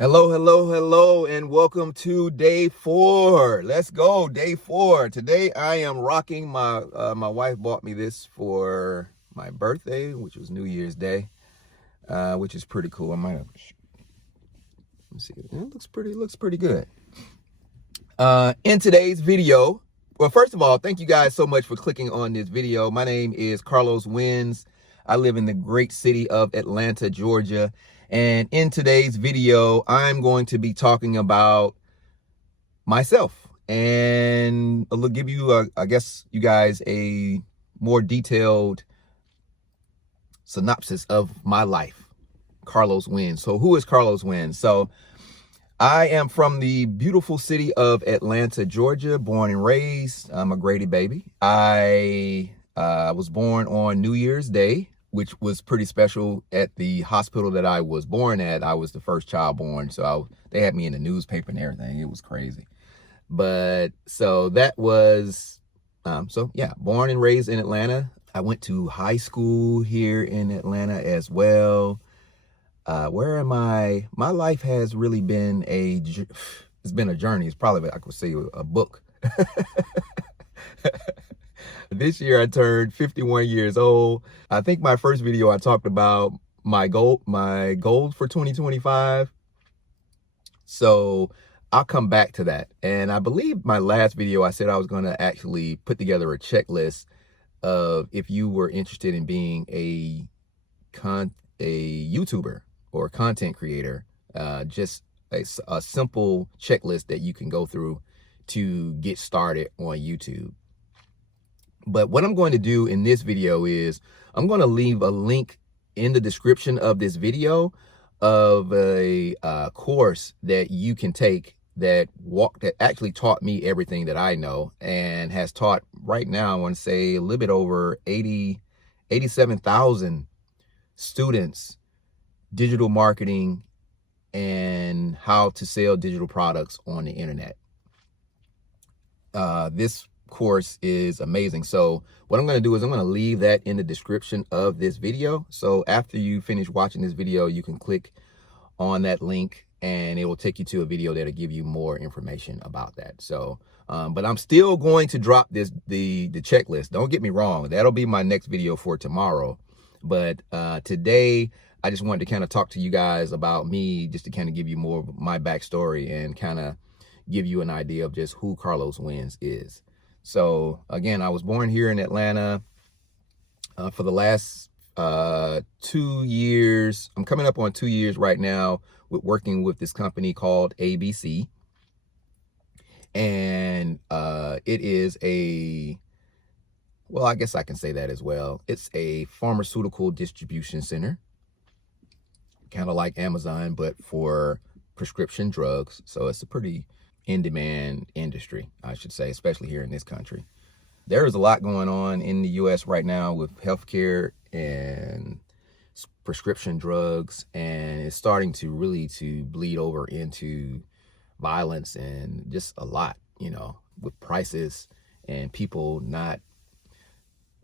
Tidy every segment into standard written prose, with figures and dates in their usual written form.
Hello, hello, hello, and welcome to day 4. Let's go, day 4. Today I am rocking my wife bought me this for my birthday, which was New Year's Day, which is pretty cool. I might have, let me see. It looks pretty good. In today's video, well, first of all, thank you guys so much for clicking on this video. My name is Carlos Wins. I live in the great city of Atlanta, Georgia. And in today's video, I'm going to be talking about myself and I'll give you, I guess, you guys a more detailed synopsis of my life. Carlos Wins. So who is Carlos Wins? So I am from the beautiful city of Atlanta, Georgia, born and raised. I'm a Grady baby. I was born on New Year's Day, which was pretty special. At the hospital that I was born at, I was the first child born. So they had me in the newspaper and everything. It was crazy. But so that was, born and raised in Atlanta. I went to high school here in Atlanta as well. Where am I? My life has really been it's been a journey. It's probably, I could say, a book. This year I turned 51 years old. I think my first video I talked about my goals for 2025. So I'll come back to that. And I believe my last video, I said I was going to actually put together a checklist of if you were interested in being a YouTuber or content creator, just a simple checklist that you can go through to get started on YouTube. But what I'm going to do in this video is I'm going to leave a link in the description of this video of a course that you can take that actually taught me everything that I know and has taught right now, I want to say a little bit over 87,000 students digital marketing and how to sell digital products on the internet. This course is amazing. So what I'm going to do is I'm going to leave that in the description of this video. So after you finish watching this video, you can click on that link and it will take you to a video that'll give you more information about that. So, but I'm still going to drop the checklist. Don't get me wrong. That'll be my next video for tomorrow. But today, I just wanted to kind of talk to you guys about me, just to kind of give you more of my backstory and kind of give you an idea of just who Carlos Wins is. So again, I was born here in Atlanta. For the last 2 years, I'm coming up on 2 years right now with working with this company called ABC. And it is well, I guess I can say that as well. It's a pharmaceutical distribution center, kind of like Amazon, but for prescription drugs. So it's a pretty in-demand industry, I should say, especially here in this country. There is a lot going on in the U.S. right now with healthcare and prescription drugs, and it's starting to really bleed over into violence and just a lot, with prices and people not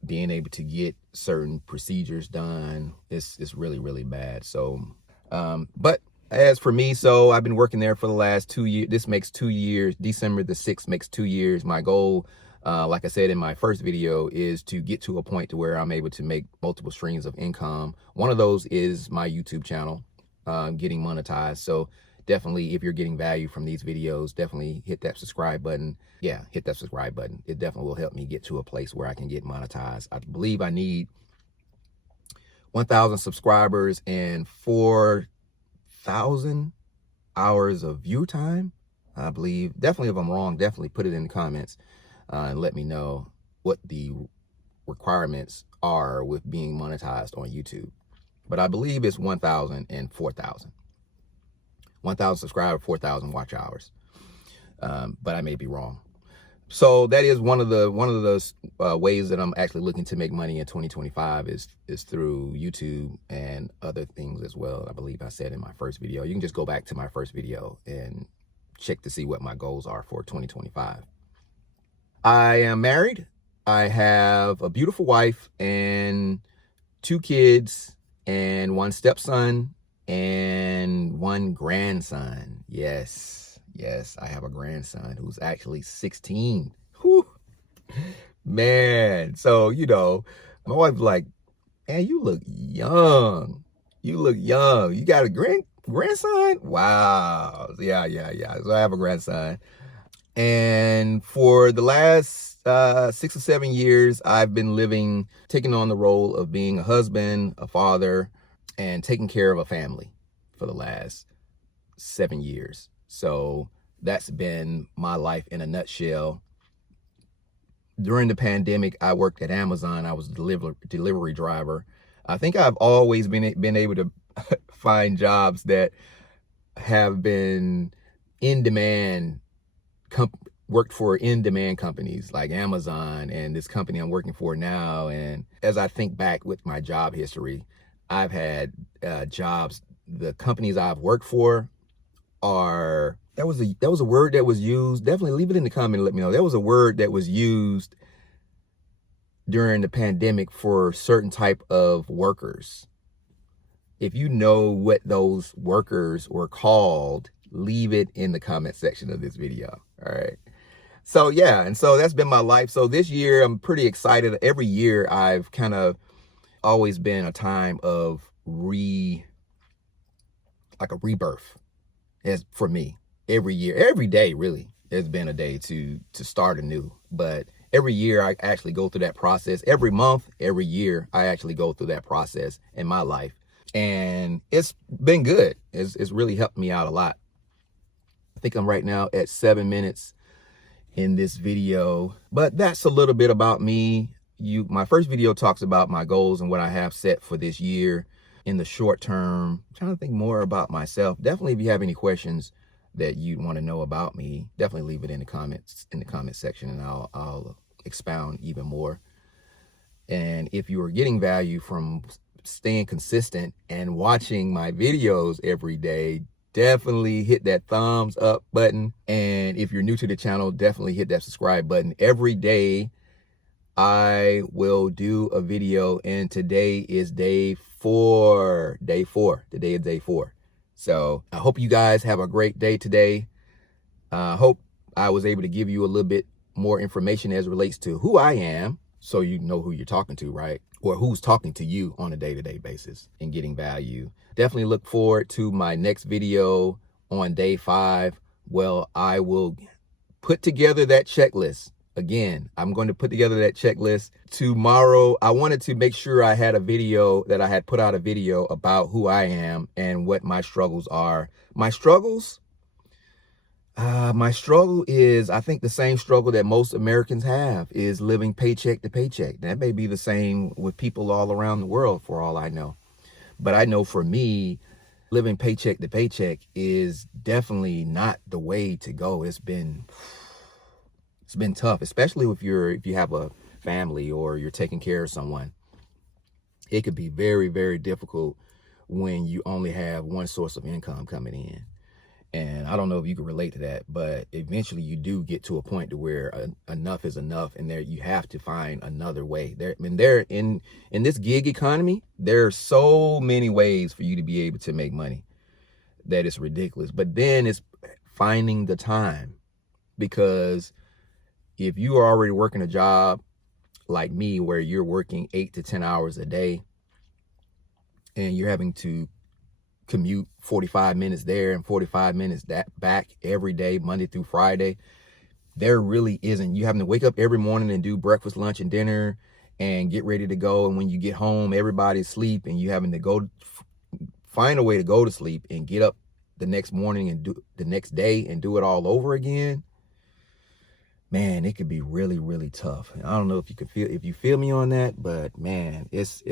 being able to get certain procedures done. It's really, really bad. So, but as for me, so I've been working there for the last 2 years. This makes 2 years. December the 6th makes 2 years. My goal, like I said in my first video, is to get to a point to where I'm able to make multiple streams of income. One of those is my YouTube channel, getting monetized. So definitely, if you're getting value from these videos, definitely hit that subscribe button. Yeah, hit that subscribe button. It definitely will help me get to a place where I can get monetized. I believe I need 1,000 subscribers and 4,000 hours of view time, I believe. Definitely, if I'm wrong, definitely put it in the comments and let me know what the requirements are with being monetized on YouTube. But I believe it's 1,000 and 4,000. 1,000 subscribers, 4,000 watch hours. But I may be wrong. So that is one of the ways that I'm actually looking to make money in 2025 is through YouTube and other things as well. I believe I said in my first video. You can just go back to my first video and check to see what my goals are for 2025. I am married. I have a beautiful wife and 2 kids and 1 stepson, and and one grandson. Yes, I have a grandson who's actually 16. Whew. Man, so, my wife's like, man, you look young. You look young. You got a grandson? Wow. Yeah. So I have a grandson. And for the last 6 or 7 years, I've been taking on the role of being a husband, a father, and taking care of a family for the last 7 years. So that's been my life in a nutshell. During the pandemic, I worked at Amazon. I was a delivery driver. I think I've always been able to find jobs that have been in demand, worked for in-demand companies like Amazon and this company I'm working for now. And as I think back with my job history, I've had jobs, the companies I've worked for are, that was a word that was used. Definitely leave it in the comment and let me know. There was a word that was used during the pandemic for certain type of workers. If you know what those workers were called, leave it in the comment section of this video. All right. So yeah, and so that's been my life. So this year I'm pretty excited. Every year I've kind of always been a time of like a rebirth. As for me, every year, every day really has been a day to start anew. But every year I actually go through that process. Every month, every year I actually go through that process in my life. And it's been good. It's really helped me out a lot. I think I'm right now at 7 minutes in this video, but that's a little bit about me. My first video talks about my goals and what I have set for this year in the short term. I'm trying to think more about myself. Definitely, if you have any questions that you'd want to know about me, definitely leave it in the comments, in the comment section, and I'll expound even more. And if you are getting value from staying consistent and watching my videos every day, definitely hit that thumbs up button. And if you're new to the channel, definitely hit that subscribe button. Every day I will do a video, and today is day 4. Today is day 4. So I hope you guys have a great day today. I hope I was able to give you a little bit more information as it relates to who I am, so you know who you're talking to, right? Or who's talking to you on a day-to-day basis and getting value. Definitely look forward to my next video on day 5. Well, I will put together that checklist. Again, I'm going to put together that checklist tomorrow. I wanted to make sure I had put out a video about who I am and what my struggles are. My struggle is, I think, the same struggle that most Americans have, is living paycheck to paycheck. That may be the same with people all around the world, for all I know. But I know for me, living paycheck to paycheck is definitely not the way to go. It's been tough, especially if you have a family or you're taking care of someone. It could be very, very difficult when you only have one source of income coming in. And I don't know if you can relate to that, but eventually you do get to a point to where enough is enough, and there you have to find another way. In this gig economy, there are so many ways for you to be able to make money that it's ridiculous. But then it's finding the time, because if you are already working a job like me, where you're working 8 to 10 hours a day, and you're having to commute 45 minutes there and 45 minutes back every day, Monday through Friday, there really isn't. You having to wake up every morning and do breakfast, lunch, and dinner and get ready to go. And when you get home, everybody's asleep, and you having to find a way to go to sleep and get up the next morning and do the next day and do it all over again. Man, it could be really, really tough. I don't know if you feel me on that, but man, it's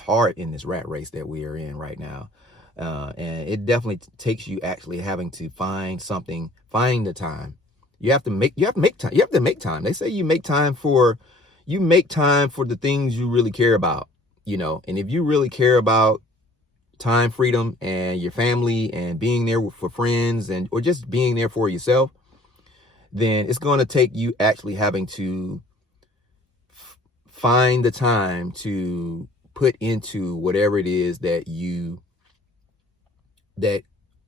hard in this rat race that we are in right now. And it definitely takes you actually having to find the time. You have to make time. They say you make time for the things you really care about, and if you really care about time freedom and your family and being there for friends or just being there for yourself, then it's going to take you actually having to find the time to put into whatever it is that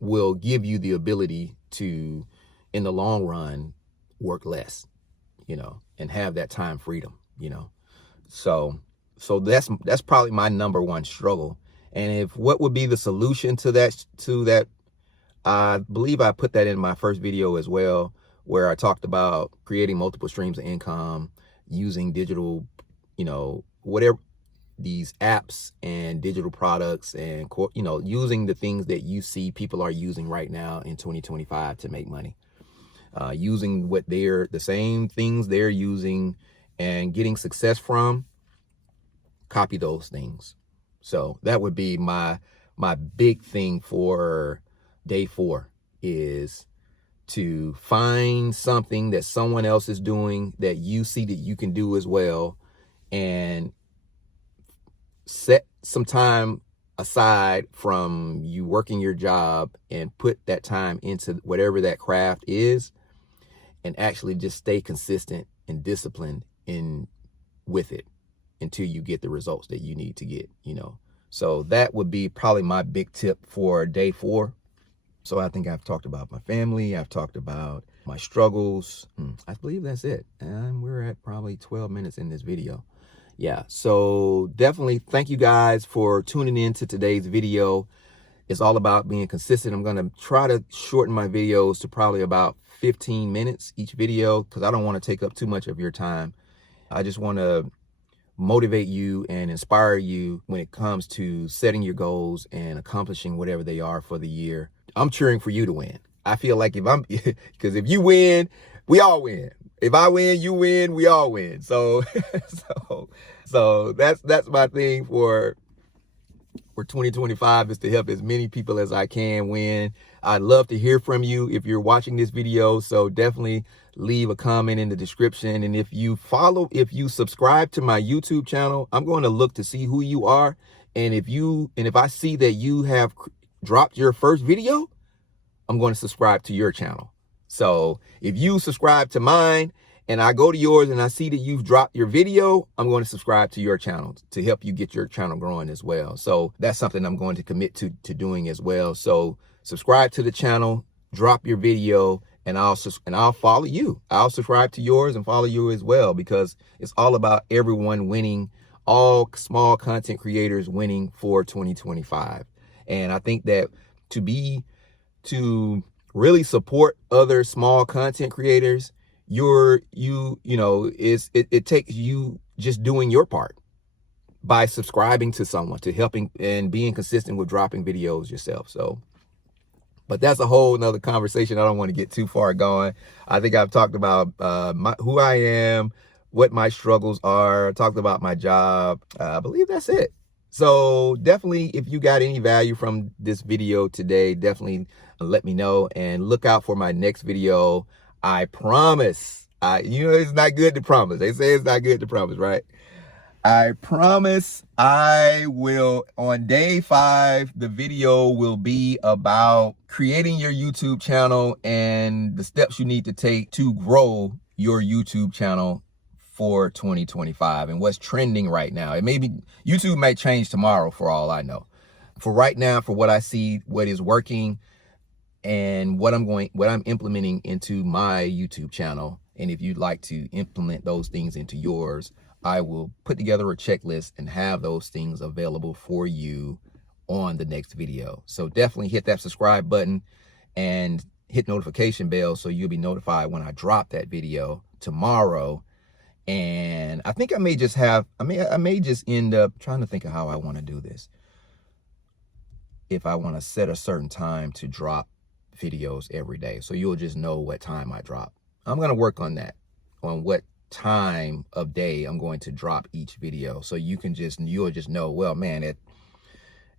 will give you the ability to, in the long run, work less, and have that time freedom, So that's probably my number one struggle. And what would be the solution to that, I believe I put that in my first video as well, where I talked about creating multiple streams of income using digital, whatever, these apps and digital products, and using the things that you see people are using right now in 2025 to make money, using the same things they're using and getting success from. Copy those things. So that would be my big thing for day 4, is to find something that someone else is doing that you see that you can do as well, and set some time aside from you working your job and put that time into whatever that craft is, and actually just stay consistent and disciplined with it until you get the results that you need to get, So that would be probably my big tip for day 4. So I think I've talked about my family. I've talked about my struggles. I believe that's it. And we're at probably 12 minutes in this video. Yeah, so definitely thank you guys for tuning in to today's video. It's all about being consistent. I'm going to try to shorten my videos to probably about 15 minutes each video, because I don't want to take up too much of your time. I just want to motivate you and inspire you when it comes to setting your goals and accomplishing whatever they are for the year. I'm cheering for you to win. I feel like because if you win, we all win. If I win, you win, we all win. So that's my thing for 2025, is to help as many people as I can win. I'd love to hear from you if you're watching this video. So definitely leave a comment in the description. And if you subscribe to my YouTube channel, I'm going to look to see who you are. And if I see that you have dropped your first video, I'm going to subscribe to your channel. So if you subscribe to mine and I go to yours and I see that you've dropped your video, I'm going to subscribe to your channel to help you get your channel growing as well. So that's something I'm going to commit to doing as well. So subscribe to the channel, drop your video, and I'll follow you. I'll subscribe to yours and follow you as well, because it's all about everyone winning, all small content creators winning for 2025. And I think that to really support other small content creators, it takes you just doing your part by subscribing to someone, to helping and being consistent with dropping videos yourself. So, but that's a whole nother conversation. I don't want to get too far going. I think I've talked about who I am, what my struggles are, talked about my job. I believe that's it. So definitely, if you got any value from this video today, definitely let me know, and look out for my next video. I promise. It's not good to promise. They say it's not good to promise, right? I promise I will, on day 5, the video will be about creating your YouTube channel and the steps you need to take to grow your YouTube channel for 2025 and what's trending right now. YouTube might change tomorrow for all I know. For right now, for what I see, what is working, and what I'm implementing into my YouTube channel. And if you'd like to implement those things into yours, I will put together a checklist and have those things available for you on the next video. So definitely hit that subscribe button and hit notification bell so you'll be notified when I drop that video tomorrow. And I think I may just end up trying to think of how I want to do this. If I want to set a certain time to drop videos every day, so you'll just know what time I drop. I'm going to work on that, on what time of day I'm going to drop each video, so you'll just know, well, man,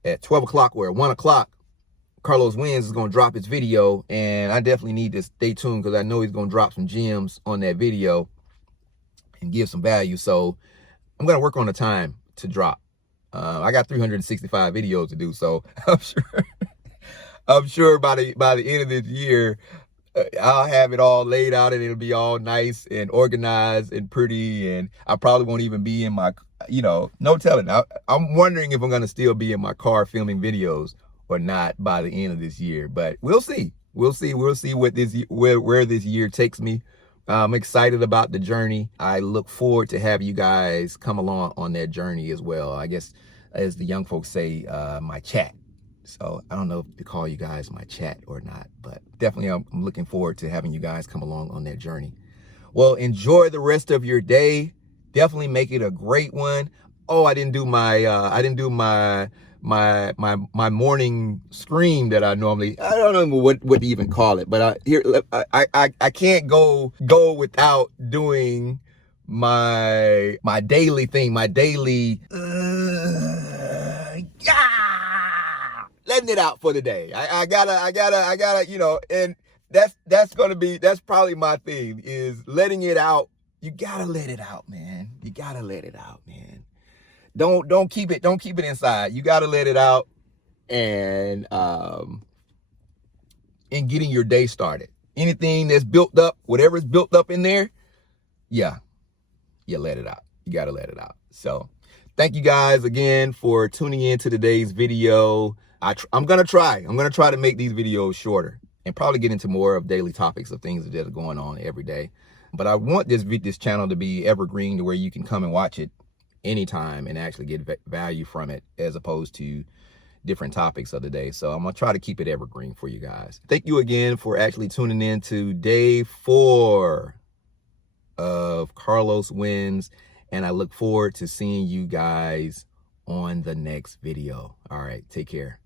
at 12 o'clock or at 1 o'clock, Carlos Wins is going to drop his video, and I definitely need to stay tuned, because I know he's going to drop some gems on that video and give some value. So I'm going to work on the time to drop. I got 365 videos to do, so I'm sure by the end of this year, I'll have it all laid out and it'll be all nice and organized and pretty. And I probably won't even be in my, no telling. I'm wondering if I'm going to still be in my car filming videos or not by the end of this year, but we'll see. We'll see what where this year takes me. I'm excited about the journey. I look forward to have you guys come along on that journey as well. I guess, as the young folks say, my chat. So I don't know if to call you guys my chat or not, but definitely I'm looking forward to having you guys come along on that journey. Well, enjoy the rest of your day. Definitely make it a great one. Oh, I didn't do my morning scream that I normally, I don't know what to even call it, but I can't go without doing my daily thing, my daily letting it out for the day. I gotta, you know, and that's probably my thing, is letting it out. You gotta let it out, man. You gotta let it out, man. Don't keep it inside. You gotta let it out, and getting your day started. Anything that's built up, whatever's built up in there, yeah, you let it out. You gotta let it out. So thank you guys again for tuning in to today's video. I'm gonna try to make these videos shorter and probably get into more of daily topics of things that are going on every day. But I want this channel to be evergreen, to where you can come and watch it anytime and actually get value from it, as opposed to different topics of the day. So I'm gonna try to keep it evergreen for you guys. Thank you again for actually tuning in to day 4 of Carlos Wins, and I look forward to seeing you guys on the next video. All right, take care.